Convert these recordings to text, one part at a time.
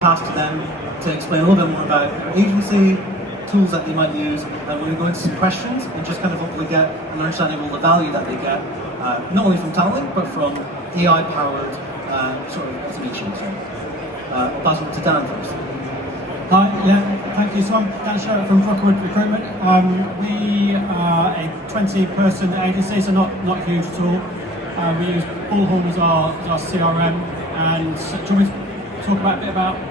pass to them to explain a little bit more about their agency, tools that they might use, and we're going to go into some questions and just kind of hopefully get an understanding of all the value that they get, not only from TalentLynk, but from AI-powered sort of automation. So I'll pass it to Dan first. Hi, thank you. So I'm Dan Sherritt from Brookwood Recruitment. We are a 20-person agency, so not huge at all. We use Bullhorn as our CRM, and do you want me to talk a bit about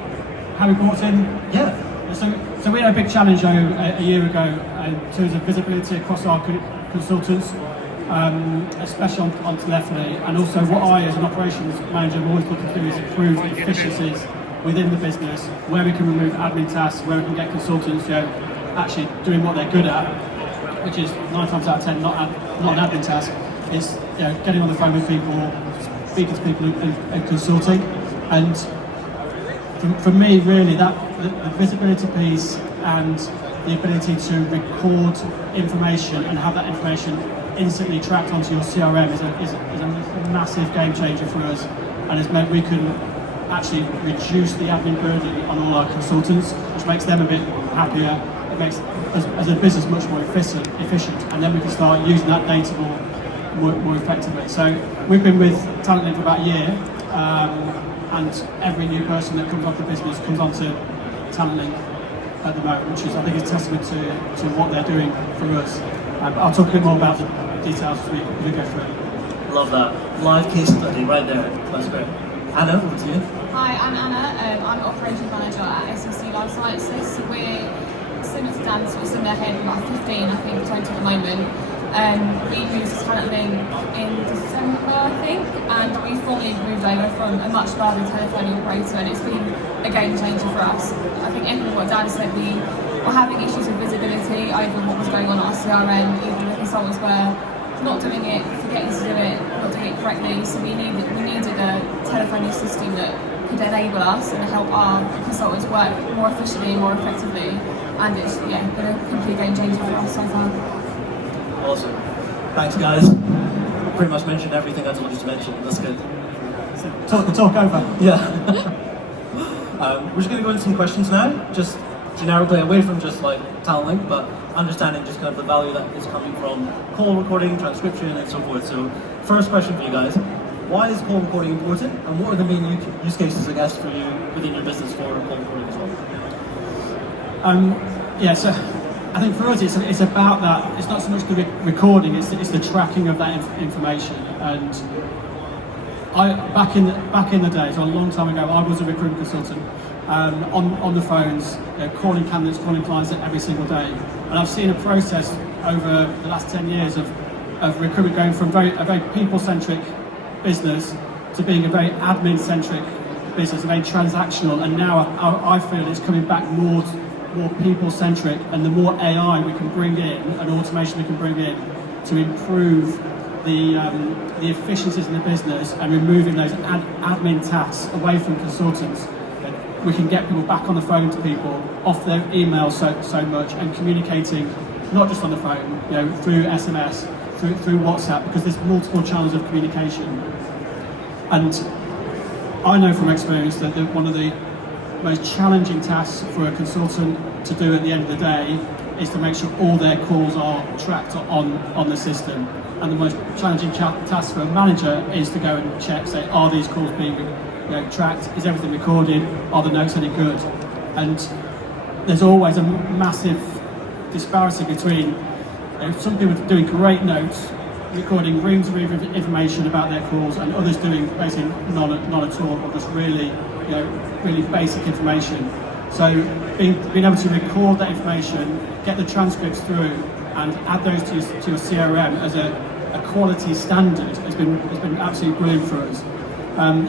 how we brought in? Yeah. So we had a big challenge a year ago in terms of visibility across our consultants, especially on telephony, and also what I, as an operations manager, am always looking to do is improve efficiencies within the business, where we can remove admin tasks, where we can get consultants actually doing what they're good at, which is 9 times out of 10 not an admin task. It's getting on the phone with people, speaking to people and consulting. And for me, really, the visibility piece and the ability to record information and have that information instantly tracked onto your CRM is a massive game changer for us, and has meant we can actually reduce the admin burden on all our consultants, which makes them a bit happier. It makes us as a business much more efficient, and then we can start using that data more effectively. So we've been with TalentLynk for about a year, and every new person that comes onto the business comes onto TalentLynk at the moment, which is, I think, is a testament to what they're doing for us. I'll talk a bit more about the details as we go through. Love that. Live case study right there. That's great. Anna, over to you. Hi, I'm Anna. I'm Operations Manager at SEC Life Sciences. So we're similar to Dan, sort of similar head, about 15, I think, 20 at the moment. We used TalentLynk in December, I think, and we formally moved over from a much larger telephony operator, and it's been a game changer for us. I think everything what Dan said, we were having issues with visibility over what was going on our CRM, even the consultants were not doing it, forgetting to do it, not doing it correctly. So we needed a telephony system that could enable us and help our consultants work more efficiently, more effectively, and it's been a complete game changer for us so far. Awesome. Thanks, guys. Pretty much mentioned everything I told you to mention. That's good. So talk over. Yeah. We're just going to go into some questions now, just generically away from just like TalentLynk, but understanding just kind of the value that is coming from call recording, transcription, and so forth. So, first question for you guys: why is call recording important, and what are the main use cases, I guess, for you within your business for call recording as well? So I think for us it's about that. It's not so much the recording; it's the tracking of that information. And back in the day, so a long time ago, I was a recruitment consultant on the phones, calling candidates, calling clients every single day. And I've seen a process over the last 10 years of recruitment going from a very people-centric business to being a very admin-centric business, very transactional. And now I feel it's coming back more people-centric, and the more AI we can bring in and automation we can bring in to improve the efficiencies in the business and removing those admin tasks away from consultants, we can get people back on the phone to people, off their emails so much, and communicating not just on the phone, through SMS, through WhatsApp, because there's multiple channels of communication. And I know from experience that one of the most challenging tasks for a consultant to do at the end of the day is to make sure all their calls are tracked on the system. And the most challenging task for a manager is to go and check, say, are these calls being tracked? Is everything recorded? Are the notes any good? And there's always a massive disparity between some people doing great notes, recording reams of information about their calls, and others doing basically none at all, or just really basic information. So being able to record that information, get the transcripts through, and add those to your CRM as a quality standard has been absolutely brilliant for us.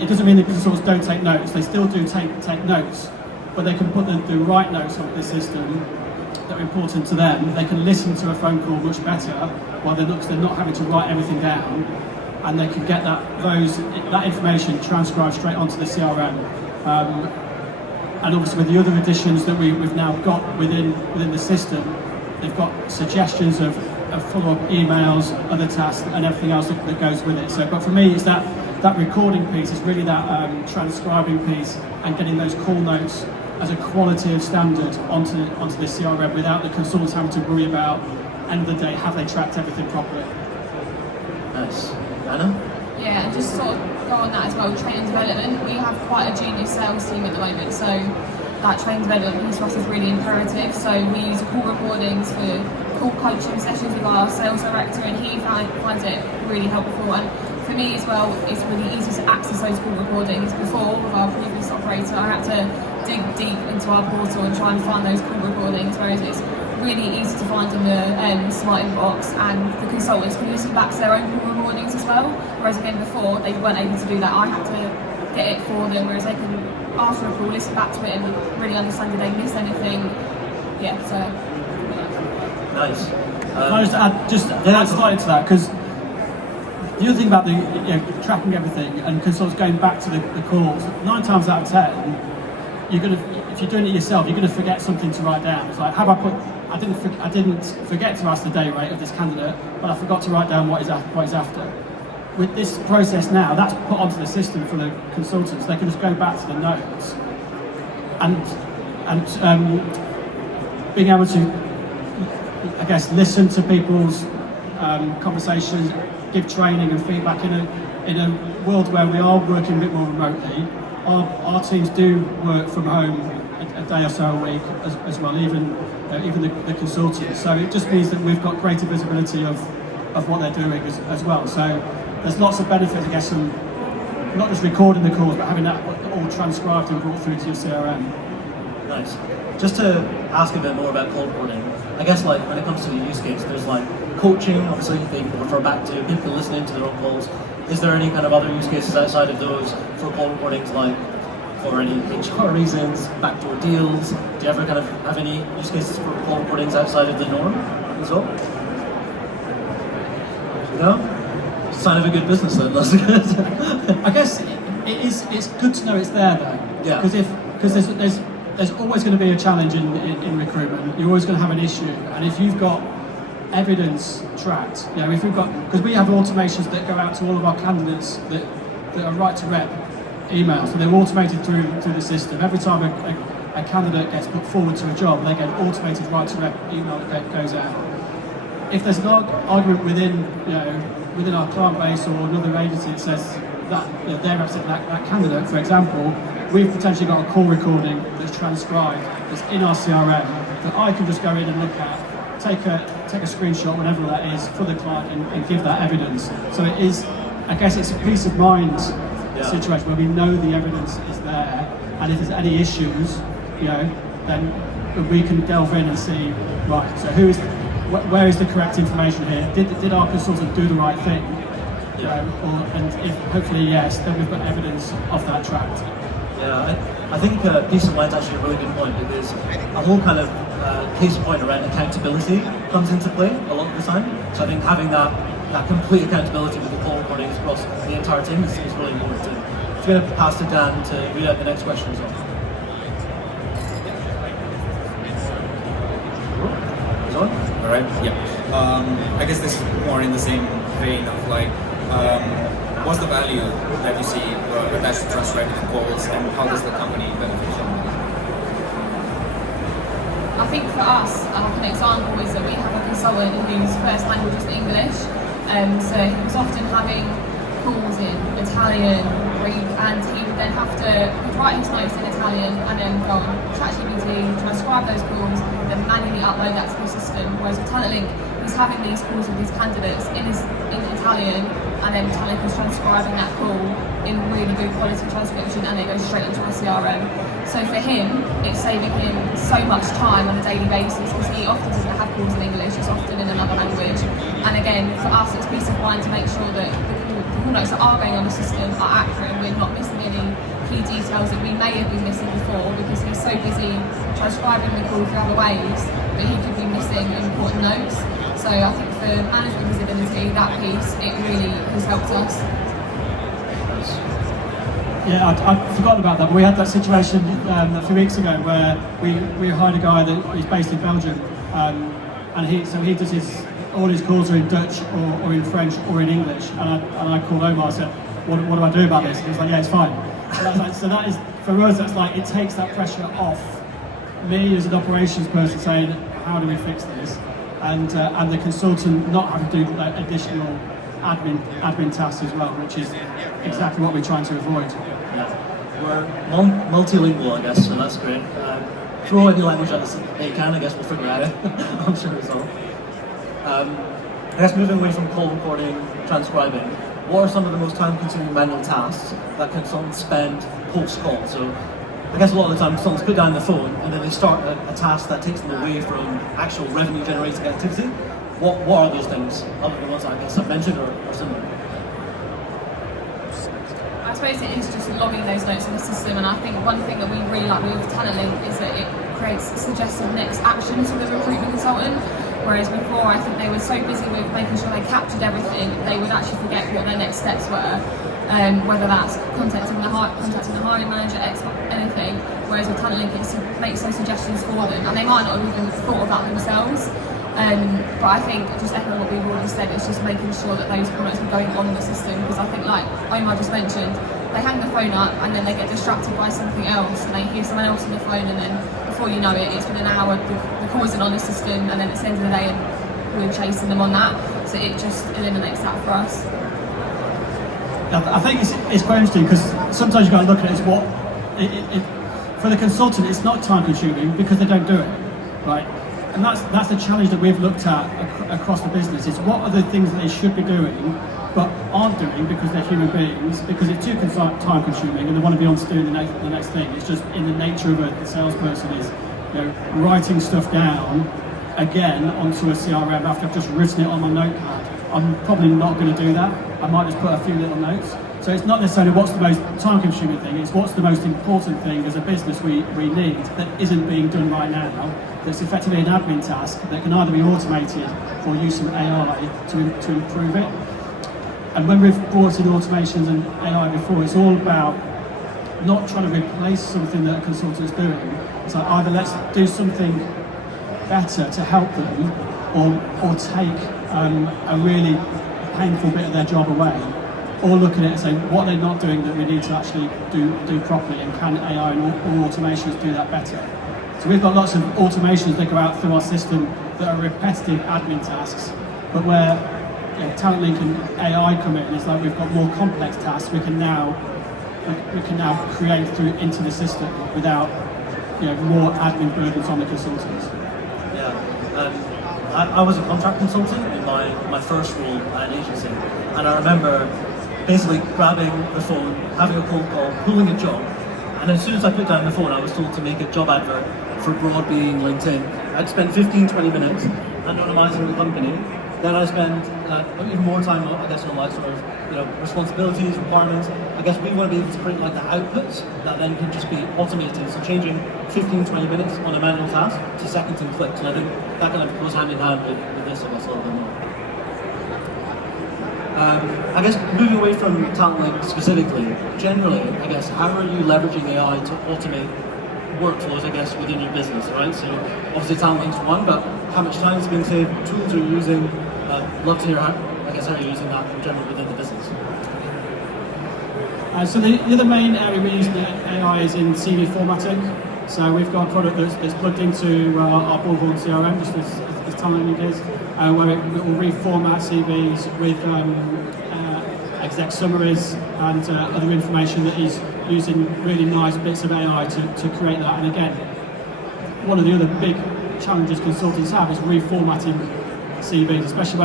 It doesn't mean that consultants don't take notes; they still do take notes, but they can put the right notes onto the system that are important to them. They can listen to a phone call much better while they're not having to write everything down, and they can get that information transcribed straight onto the CRM. And obviously, with the other additions that we've now got within the system, they've got suggestions of follow-up emails, other tasks, and everything else that goes with it. So, but for me, it's that that recording piece is really that transcribing piece and getting those call notes as a quality of standard onto the CRM without the consultants having to worry about, end of the day, have they tracked everything properly. Nice. Anna? Yeah, and just sort of go on that as well, training development. We have quite a junior sales team at the moment, so that training development piece for us is really imperative. So we use call recordings for call coaching sessions with our sales director, and he finds it really helpful. And for me as well, it's really easy to access those call recordings. Before, with our previous operator, I had to dig deep into our portal and try and find those call recordings, whereas it's really easy to find in the smart inbox, and the consultants can listen back to their own call recordings as well. Whereas again, before, they weren't able to do that. I had to get it for them, whereas they can, after a call, listen back to it and really understand if they miss anything. Yeah, so. Nice. Can I just add slightly to that, because the other thing about the tracking everything and consultants going back to the calls, 9 times out of 10, if you're doing it yourself, you're going to forget something to write down. It's like, I didn't forget to ask the day rate of this candidate, but I forgot to write down what he's after. With this process now, that's put onto the system for the consultants. They can just go back to the notes and being able to, I guess, listen to people's conversations, give training and feedback in a world where we are working a bit more remotely. Our teams do work from home a day or so a week as well, even the consultants. So it just means that we've got greater visibility of what they're doing as well. So there's lots of benefits, I guess, from not just recording the calls, but having that all transcribed and brought through to your CRM. Nice. Just to ask a bit more about call recording, I guess like when it comes to the use case, there's like coaching, obviously they refer back to people listening to their own calls. Is there any kind of other use cases outside of those for call recordings, like for any HR reasons, backdoor deals? Do you ever kind of have any use cases for call recordings outside of the norm as well? No? Sign of a good business then, that's good. I guess it's good to know it's there though. Yeah. Because there's always going to be a challenge in recruitment. You're always going to have an issue, and if you've got evidence tracked, if we've got, because we have automations that go out to all of our candidates that are right to rep emails, so they're automated through the system. Every time a candidate gets put forward to a job, they get an automated right to rep email that goes out. If there's an argument within our client base or another agency that says that they're representing that candidate, for example, we've potentially got a call recording that's transcribed, that's in our CRM, that I can just go in and look at, take a screenshot, whatever that is, for the client and give that evidence. So it is, I guess it's a peace of mind situation where we know the evidence is there, and if there's any issues, then we can delve in and see, right, so where is the correct information here? Did our consultant do the right thing? And if hopefully yes, then we've got evidence of that tracked. Yeah, I think peace of mind is actually a really good point, because a whole kind of case point around accountability comes into play a lot of the time. So I think having that complete accountability with the call recordings across the entire team is really important. So I'm going to pass to Dan to read out the next question as well. All right. Yeah. I guess this is more in the same vein of like, what's the value that you see attached to transcribing the calls, and how does the company benefit from it? I think for us, an example is that we have a consultant whose first language is English, so he was often having calls in Italian, Greek, and he would then have to write his notes in Italian and then go on ChatGPT, transcribe those calls, then manually upload that to the system. Whereas with TalentLynk, he's having these calls with his candidates in Italian, and then TalentLynk is transcribing that call in really good quality transcription, and it goes straight into our CRM. So for him, it's saving him so much time on a daily basis, because he often doesn't have calls in English, it's often in another language. And again, for us, it's peace of mind to make sure that the call notes that are going on the system are accurate, and we're not missing any key details that we may have been missing before, because he's so busy transcribing the call through other ways that he could be missing important notes. So I think for management visibility, that piece, it really has helped us. Yeah, I'd forgotten about that, but we had that situation a few weeks ago where we hired a guy that is based in Belgium, and he does all his calls are in Dutch or in French or in English, and I called Omar and said, what do I do about this? And he's like, yeah, it's fine. So, so that is, for us, that's like, it takes that pressure off me as an operations person saying, how do we fix this? And the consultant not having to do like, additional admin tasks as well, which is exactly what we're trying to avoid. Yeah. We're multilingual, I guess, so that's great. Throw any language at us that you can, I guess we'll figure it out. I'm sure it's all. I guess moving away from call recording, transcribing, what are some of the most time-consuming manual tasks that consultants spend post-call? So I guess a lot of the time consultants put down the phone and then they start a task that takes them away from actual revenue-generating activity. What are those things, other than the ones that I guess I've mentioned or similar? I suppose it is just logging those notes in the system, and I think one thing that we really like with TalentLynk is that it creates suggested next actions for the recruitment consultant. Whereas before, I think they were so busy with making sure they captured everything, they would actually forget what their next steps were. Whether that's contacting the hiring manager, anything. Whereas with TalentLynk, it makes those suggestions for them, and they might not have even thought of that themselves. But I think, just echoing what we've already said, it's just making sure that those products are going on the system, because I think, like Omar just mentioned, they hang the phone up and then they get distracted by something else and they hear someone else on the phone, and then before you know it, it's been an hour, the call isn't on the system, and then it's the end of the day and we're chasing them on that. So it just eliminates that for us. I think it's quite interesting, because sometimes you've got to look at it as what, for the consultant, it's not time consuming because they don't do it, right? And that's the challenge that we've looked at across the business, is what are the things that they should be doing but aren't doing because they're human beings, because it's too time consuming and they want to be on to doing the next thing. It's just in the nature of a salesperson is, you know, writing stuff down again onto a CRM after I've just written it on my notepad. I'm probably not going to do that. I might just put a few little notes. So it's not necessarily what's the most time consuming thing, it's what's the most important thing as a business we need that isn't being done right now, that's effectively an admin task that can either be automated or use some AI to improve it. And when we've brought in automations and AI before, it's all about not trying to replace something that a consultant is doing. It's like either let's do something better to help them, or take a really painful bit of their job away, or look at it and say what they're not doing that we need to actually do properly, and can AI and all automations do that better. So we've got lots of automations that go out through our system that are repetitive admin tasks, but where TalentLynk and AI come in, it's like we've got more complex tasks we can now create through into the system without more admin burdens on the consultants. Yeah, I was a contract consultant in my first role at an agency, and I remember basically grabbing the phone, having a cold call, pulling a job, and as soon as I put down the phone, I was told to make a job advert for broad being LinkedIn. I'd spend 15-20 minutes anonymizing the company. Then I spend even more time, I guess, on like sort of responsibilities, requirements. I guess we want to be able to create like the outputs that then can just be automated. So changing 15-20 minutes on a manual task to seconds and clicks. And I think that kind of goes hand in hand with this, I guess, a little bit more. I guess moving away from TalentLynk specifically, generally, I guess, how are you leveraging AI to automate workflows, I guess, within your business, right? So obviously TalentLynk's one, but how much time is being saved, tools are you using? Love to hear how you're using that in general within the business. So the other main area we use AI is in CV formatting. So we've got a product that's plugged into our Bullhorn CRM, just as TalentLynk is, where it will reformat CVs with exec summaries and other information that is using really nice bits of AI to create that. And again, one of the other big challenges consultants have is reformatting CVs, especially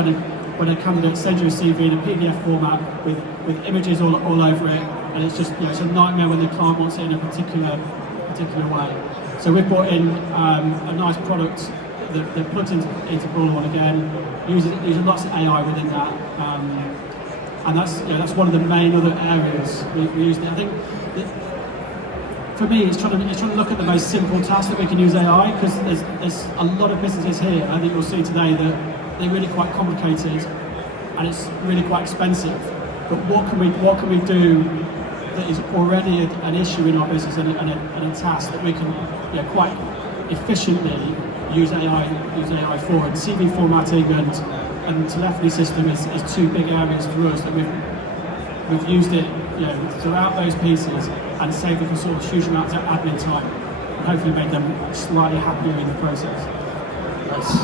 when a candidate sends you a CV in a PDF format with images all over it, and it's just it's a nightmare when the client wants it in a particular way. So we've brought in a nice product that plugs into Bullhorn again, using lots of AI within that, and that's one of the main other areas we use it. I think for me, it's trying to look at the most simple tasks that we can use AI, because there's a lot of businesses here, I think you'll see today, that they're really quite complicated and it's really quite expensive. But what can we do that is already an issue in our business and a task that we can quite efficiently use AI for? And CV formatting and telephony system is two big areas for us that we've used it, throughout those pieces and saved the consultants huge amounts of admin time, and hopefully made them slightly happier in the process. Nice.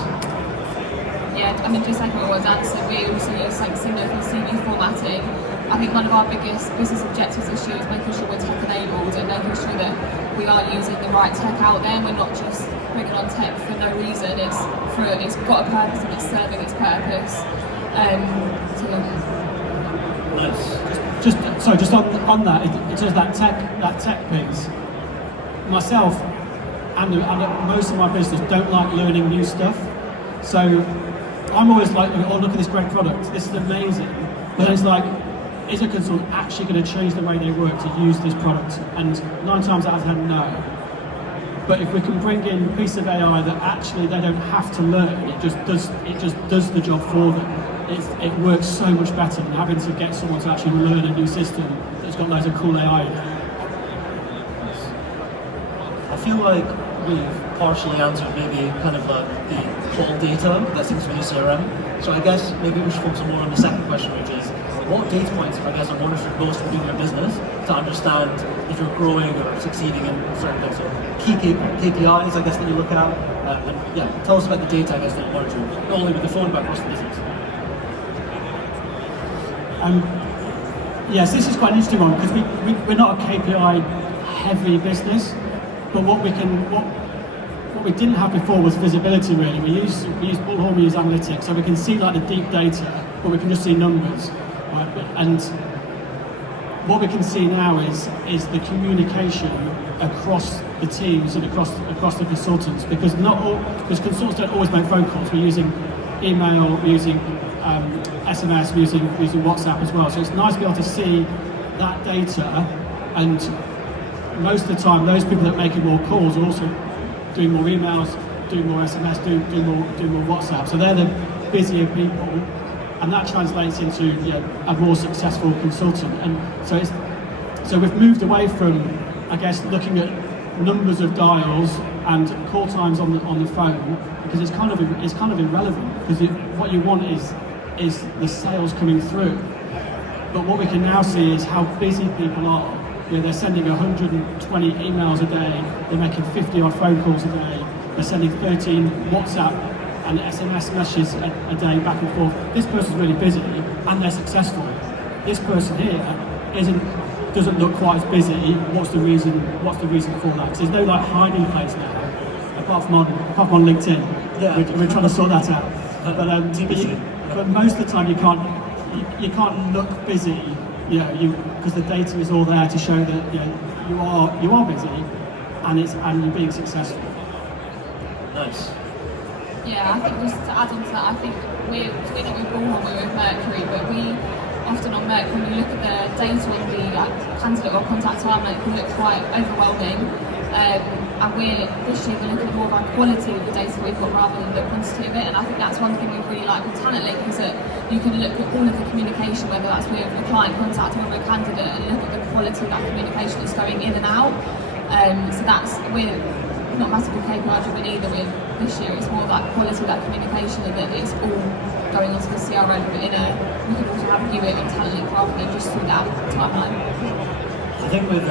Yeah, I mean, just like what was answered, we also use like similar for CV formatting. I think one of our biggest business objectives this year is making sure we're tech enabled and making sure that we are using the right tech out there. We're not just bringing on tech for no reason. It's got a purpose and it's serving its purpose. So yeah. Nice. Just on that, it's just that tech piece. Myself and most of my business don't like learning new stuff. So I'm always like, oh, look at this great product. This is amazing. But it's like, is a consultant actually going to change the way they work to use this product? And 9 times out of 10, no. But if we can bring in a piece of AI that actually they don't have to learn, it just does the job for them. It works so much better than having to get someone to actually learn a new system that's got loads of cool AI in it. I feel like we've partially answered maybe kind of like the call data that seems to be in CRM. So I guess maybe we should focus more on the second question, which is what data points, I guess, are monitored most within your business to understand if you're growing or succeeding in certain things. So key KPIs, I guess, that you look at. And yeah, tell us about the data, I guess, that you monitor, not only with the phone, but across the business. Yes, this is quite an interesting one because we're not a KPI heavy business, but what we didn't have before was visibility really. We use Bullhorn, we use analytics, so we can see like the deep data, but we can just see numbers. Right? And what we can see now is the communication across the teams and across the consultants, because consultants don't always make phone calls. We're using email, we're using SMS, we're using WhatsApp as well. So it's nice to be able to see that data, and most of the time those people that are making more calls are also doing more emails, doing more SMS, doing more WhatsApp. So they're the busier people, and that translates into a more successful consultant. And so we've moved away from, I guess, looking at numbers of dials and call times on the phone, because it's kind of irrelevant, because what you want is the sales coming through. But what we can now see is how busy people are. They're sending 120 emails a day, they're making 50 odd phone calls a day, they're sending 13 WhatsApp and SMS messages a day back and forth. This person's really busy and they're successful. This person here doesn't look quite as busy. What's the reason for that? Because there's no like hiding place now, apart from on LinkedIn. Yeah. We're trying to sort that out. But most of the time you can't look busy. Because the data is all there to show that you are busy and you're being successful. Nice. Yeah, I think just to add on to that, I think we're not with Bullhorn, we're with Mercury, but we often on Mercury, when you look at the data on the candidate or contact time, it can look quite overwhelming. And this year we're looking at more of our quality of the data we've got rather than the quantity of it. And I think that's one thing we really like with TalentLynk, is that you can look at all of the communication, whether that's with a client contact or with a candidate, and look at the quality of that communication that's going in and out. So we're not massively KPI driven either with this year. It's more that quality of that communication, and that it's all going onto the CRM, but we can also have view it on TalentLynk rather than just through that timeline. I think with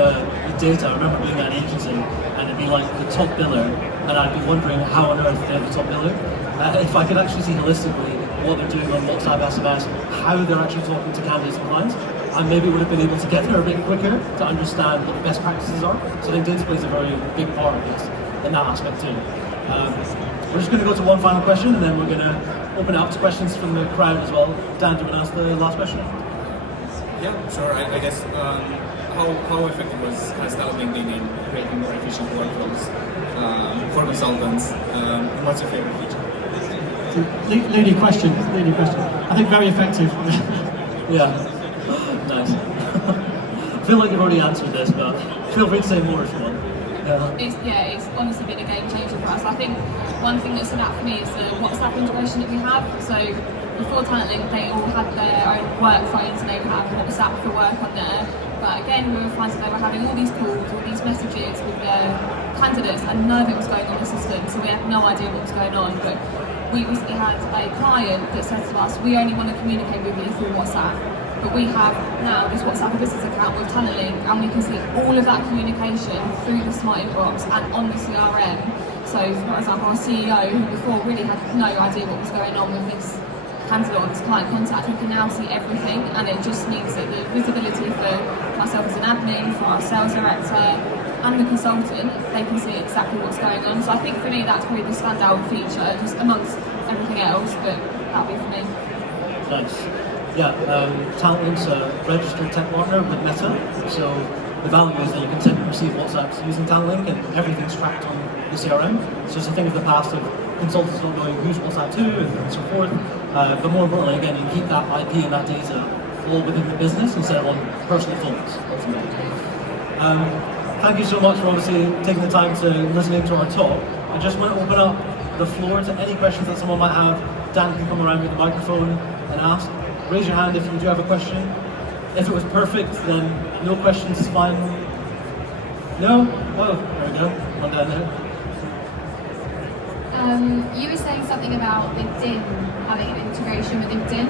data, I remember being at an agency and it'd be like the top biller, and I'd be wondering how on earth they're the top biller. If I could actually see holistically what they're doing on WhatsApp, SMS, how they're actually talking to candidates and clients, I maybe would have been able to get there a bit quicker to understand what the best practices are. So I think data plays a very big part of this in that aspect too. We're just going to go to one final question, and then we're going to open it up to questions from the crowd as well. Dan, do you want to ask the last question? Yeah, sure. I guess how effective has TalentLynk been in creating more efficient workflows for consultants? What's your favorite feature? Leading question. I think very effective. Yeah, nice. I feel like you've already answered this, but feel free to say more if you want. It's honestly been a game changer for us. I think one thing that stood out for me is the WhatsApp integration that we have. So before TalentLynk, they all had their own work phones and they would have WhatsApp for work on there. But again, we were finding they were having all these calls, all these messages with their candidates, and none of it was going on the system. So we had no idea what was going on. But we recently had a client that said to us, we only want to communicate with you through WhatsApp. But we have now this WhatsApp business account with TalentLynk, and we can see all of that communication through the smart inbox and on the CRM. So, for example, our CEO, who before really had no idea what was going on with this candidate or this client contact, we can now see everything, and it just means that the visibility for myself as an admin, for our sales director, and the consultant, they can see exactly what's going on. So I think for me that's probably the standout feature, just amongst everything else, but that'll be for me. Nice. Yeah, TalentLynk's a registered tech partner with Meta, so the value is that you can send and receive WhatsApps using TalentLynk, and everything's tracked on the CRM. So it's a thing of the past of consultants not knowing who's WhatsApp to and so forth. But more importantly, again, you keep that IP and that data all within the business instead of on personal phones. Thank you so much for obviously taking the time to listening to our talk. I just want to open up the floor to any questions that someone might have. Dan can come around with the microphone and ask. Raise your hand if you do have a question. If it was perfect, then no questions is fine. No? Well, there we go. One down there. You were saying something about LinkedIn having an integration with LinkedIn.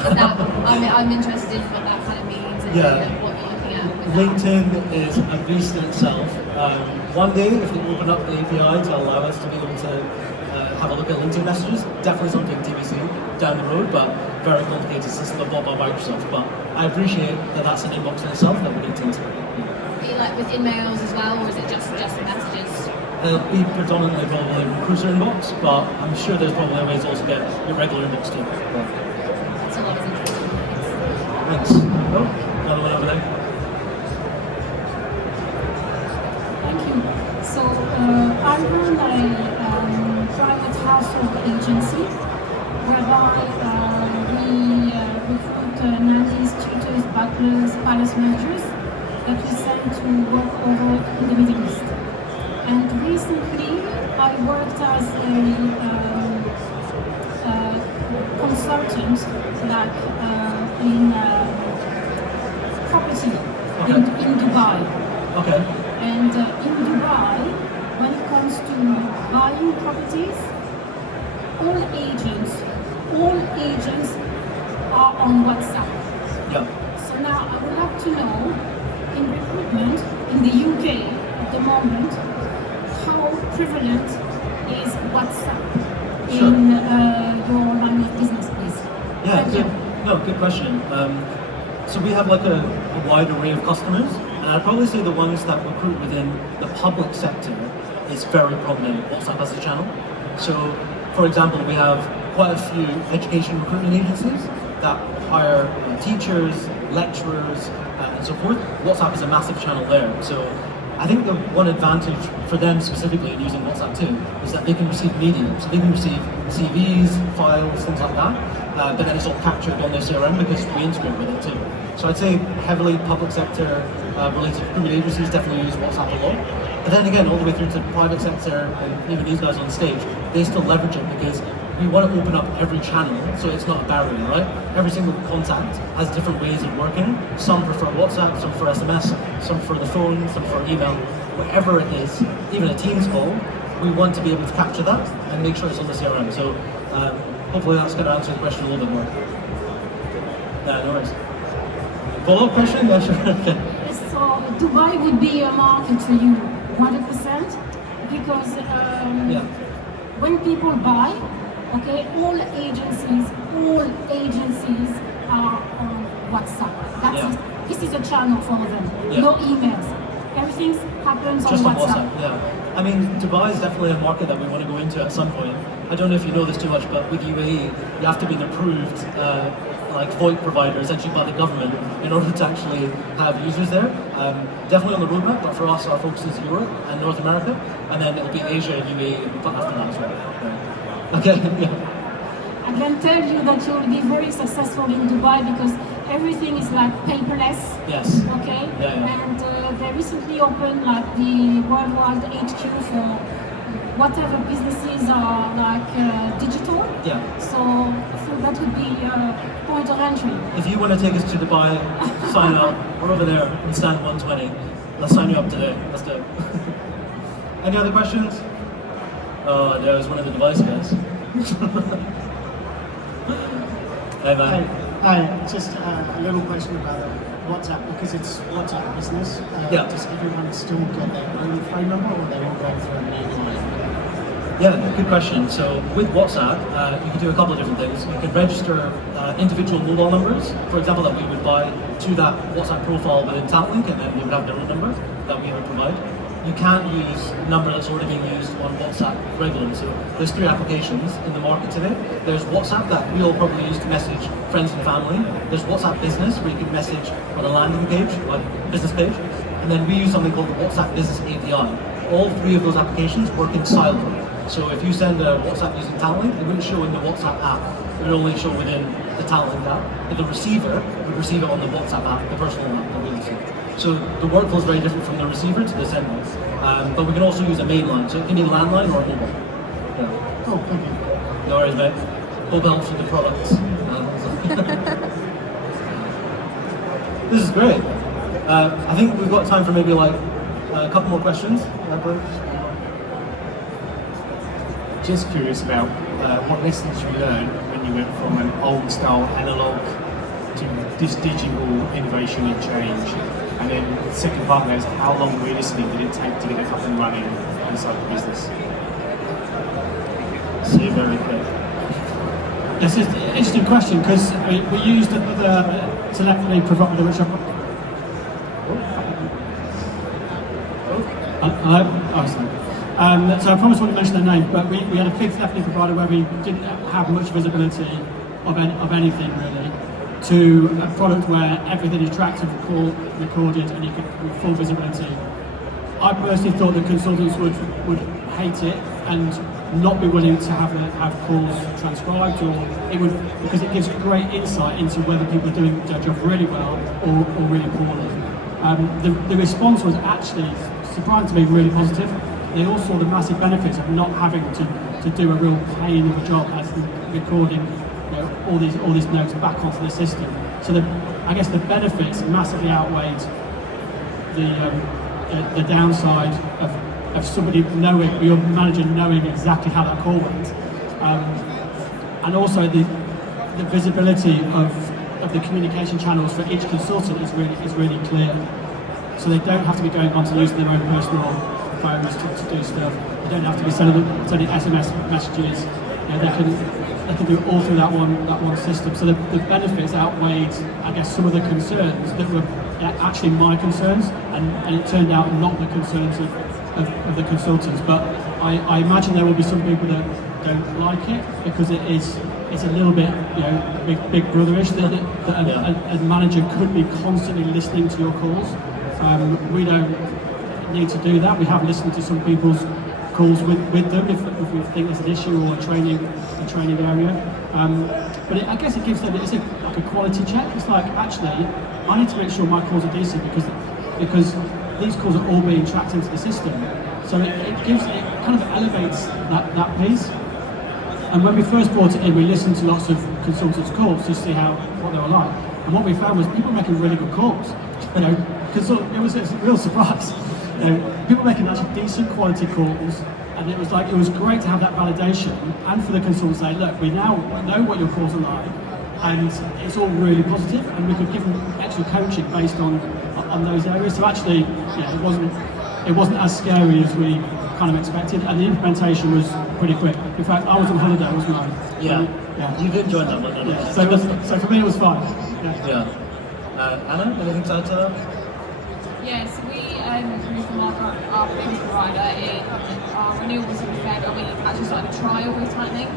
I'm interested in what that kind of means and what you're looking at. With LinkedIn is a beast in itself. One day, if they open up the API to allow us to be able to have a look at LinkedIn messages, definitely something TBC down the road, but very complicated system bought by Microsoft. But I appreciate that that's an inbox in itself that we need to integrate. Be like with in-mails as well, or is it just the messages? It'll be predominantly probably recruiter inbox, but I'm sure there's probably ways to also get your regular inbox too. That's a lot of interesting. Thanks. Oh, another one over there. Thank you. So I run a private household agency whereby we recruit nannies, tutors, butlers, palace managers that we send to work over in the Middle East. And recently I worked as a consultant like in property in Dubai. Okay. And in Dubai, when it comes to buying properties, all agents are on WhatsApp. Yeah. So now I would like to know, in recruitment in the UK at the moment, how prevalent is WhatsApp in your line of business, please? Yeah, Thank good. you. No, good question. So we have like a wide array of customers, and I'd probably say the ones that recruit within the public sector is very prominent WhatsApp as a channel. So, for example, we have quite a few education recruitment agencies that hire teachers, lecturers, and so forth. WhatsApp is a massive channel there. So I think the one advantage for them specifically in using WhatsApp too is that they can receive media. So they can receive CVs, files, things like that, but then it's all captured on their CRM because we integrate with it too. So I'd say heavily public sector related recruitment agencies definitely use WhatsApp a lot. But then again, all the way through to the private sector and even these guys on stage, they still leverage it because we want to open up every channel so it's not a barrier, right? Every single contact has different ways of working. Some prefer WhatsApp, some for SMS, some for the phone, some for email. Whatever it is, even a Teams call, we want to be able to capture that and make sure it's on the CRM. So hopefully that's going to answer the question a little bit more. Yeah, no worries. Follow-up question? Yeah, sure. Okay. Yes, so Dubai would be a market for you, 100%, because when people buy, okay, all agencies are on WhatsApp. This is a channel for them. Yeah. No emails. Everything happens Just on on WhatsApp. WhatsApp, yeah. I mean, Dubai is definitely a market that we want to go into at some point. I don't know if you know this too much, but with UAE, you have to be an approved VoIP provider, essentially by the government, in order to actually have users there. Definitely on the roadmap, but for us, our focus is Europe and North America, and then it'll be Asia and UAE after that as well. Yeah. Okay, yeah. I can tell you that you will be very successful in Dubai because everything is like paperless. Yes. Okay. Yeah. And they recently opened like the worldwide HQ for whatever businesses are like digital. Yeah. So I think that would be a point of entry. If you want to take us to Dubai, sign up. We're over there in stand 120. Let's sign you up today. Let's do it. Any other questions? There was one of the device guys. Hey man. Hi, just a little question about WhatsApp, because it's WhatsApp business. Yeah. Does everyone still get their own phone number, or they all go through a main line? Yeah, good question. So with WhatsApp, you can do a couple of different things. You can register individual mobile numbers, for example, that we would buy to that WhatsApp profile within TalentLynk, and then they would have their own number that we would provide. You can't use a number that's already being used on WhatsApp regularly. So there's 3 applications in the market today. There's WhatsApp that we all probably use to message friends and family. There's WhatsApp Business, where you can message on a landing page, like business page. And then we use something called the WhatsApp Business API. All 3 of those applications work in silo. So if you send a WhatsApp using TalentLynk, it wouldn't show in the WhatsApp app. It would only show within the TalentLynk app. But the receiver would receive it on the WhatsApp app, the personal app that we receive. So the workflow is very different from the receiver to the sender. But we can also use a main line, so it can be a landline or a mobile. Yeah. Cool, thank you. No worries, mate. Hope it helps with the products. This is great. I think we've got time for maybe like a couple more questions. Just curious about what lessons you learned when you went from an old style analog to this digital innovation and change. And then the second part of that is, how long realistically did it take to get it up and running inside the business? See, very quick. This is an interesting question, because we used another telephony provider, which hello? Oh, sorry. So I promised not to mention their name, but we had a big telephony provider where we didn't have much visibility of anything really, to a product where everything is tracked and recorded, and you get full visibility. I personally thought that consultants would hate it and not be willing to have calls transcribed, or it would, because it gives great insight into whether people are doing their job really well or really poorly. The response was actually surprisingly really positive. They all saw the massive benefits of not having to do a real pain of a job as recording, you know, all these notes back onto the system. So I guess the benefits massively outweighed the downside of somebody knowing, or your manager knowing exactly how that call went, and also the visibility of the communication channels for each consultant is really clear. So they don't have to be going on to using their own personal phones to do stuff. They don't have to be sending SMS messages. You know, they can do it all through that one system. So the benefits outweighed, I guess, some of the concerns that were actually my concerns, and it turned out not the concerns of the consultants. But I imagine there will be some people that don't like it, because it's a little bit, you know, big brotherish, that a manager could be constantly listening to your calls. We don't need to do that. We have listened to some people's calls with them if we think there's an issue or a training area. But I guess it gives them, it's like a quality check. It's like, actually, I need to make sure my calls are decent, because these calls are all being tracked into the system. So it kind of elevates that piece. And when we first brought it in, we listened to lots of consultants' calls to see what they were like. And what we found was people making really good calls. You know, it was a real surprise. You know, people making actually decent quality calls, and it was great to have that validation, and for the consultants to say, look, we now know what your calls are like, and it's all really positive, and we could give them extra coaching based on those areas. So actually, yeah, it wasn't as scary as we kind of expected, and the implementation was pretty quick. In fact, I was on holiday, wasn't I? Yeah. Yeah. You did join that one, didn't you? Yeah. So for me, it was fine. Yeah. Anna, anything to add to that? Yes, we moved from our previous provider. Our renewal was in February, and we actually started a trial with TalentLynk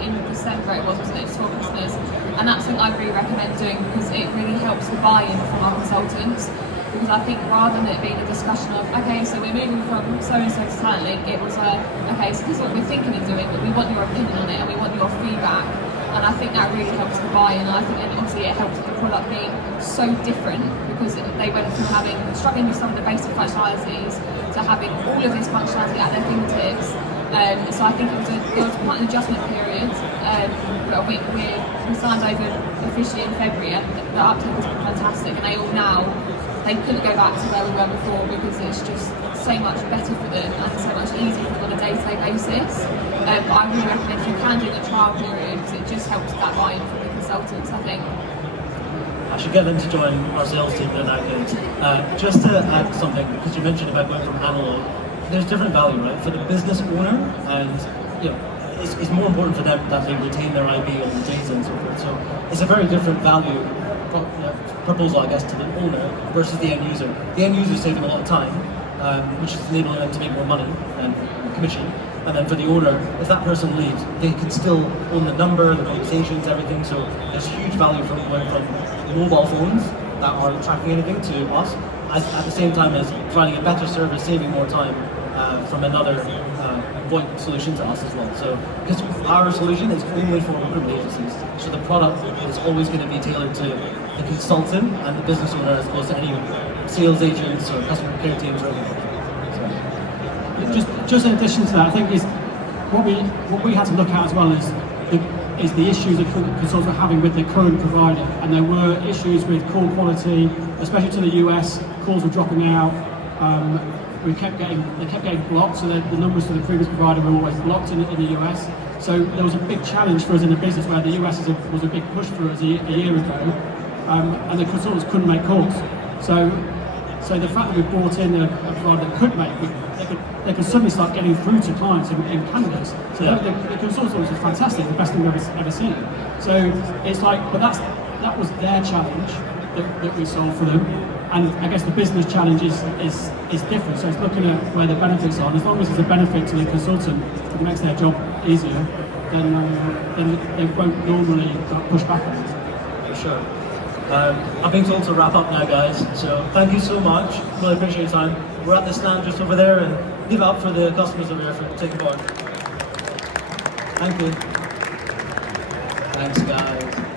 in December. It wasn't it, just for Christmas, and that's something I really recommend doing, because it really helps the buy-in from our consultants. Because I think rather than it being a discussion of, okay, so we're moving from so-and-so to TalentLynk, it was okay, so this is what we're thinking of doing, but we want your opinion on it, and we want your feedback. And I think that really helps the buy-in, and I think obviously it helps with the product being so different, because they went from struggling with some of the basic functionalities to having all of this functionality at their fingertips. So I think it was quite an adjustment period. But we signed over officially in February, and the uptake has been fantastic, and they couldn't go back to where we were before, because it's just so much better for them and so much easier for them on a day-to-day basis. But I really recommend if you can do the trial period, because it just helps that buy-in from the consultants, I think. I should get them to join our sales team. They're that good. Just to add something, because you mentioned about going from analog, there's different value, right? For the business owner, and it's more important for them that they retain their IP on the data and so forth. So it's a very different value proposal, I guess, to the owner versus the end user. The end user is saving a lot of time, which is enabling them to make more money and commission. And then for the owner, if that person leaves, they can still own the number, the conversations, everything. So there's huge value from going from mobile phones that aren't tracking anything to us, at the same time as providing a better service, saving more time from another VoIP solution to us as well. So because our solution is only for recruitment agencies, so the product is always going to be tailored to the consultant and the business owner as opposed to any sales agents or customer care teams or anything. Just in addition to that, I think is what we had to look at as well is the issues that consultants were having with their current provider, and there were issues with call quality, especially to the US. Calls were dropping out. They kept getting blocked, so the numbers for the previous provider were always blocked in the US. So there was a big challenge for us in the business where the US was a big push for us a year ago, and the consultants couldn't make calls. So the fact that we brought in a provider that could make, they could suddenly start getting through to clients in candidates. So the consultants was fantastic, the best thing we've ever seen. So it's like, but that was their challenge that we solved for them. And I guess the business challenge is different. So it's looking at where the benefits are. And as long as there's a benefit to the consultant that makes their job easier, then they won't normally push back on it. For sure. I'm being told to wrap up now, guys. So thank you so much. Really appreciate your time. We're at the stand just over there, and give it up for the customers over there for taking part. Thank you. Thanks, guys.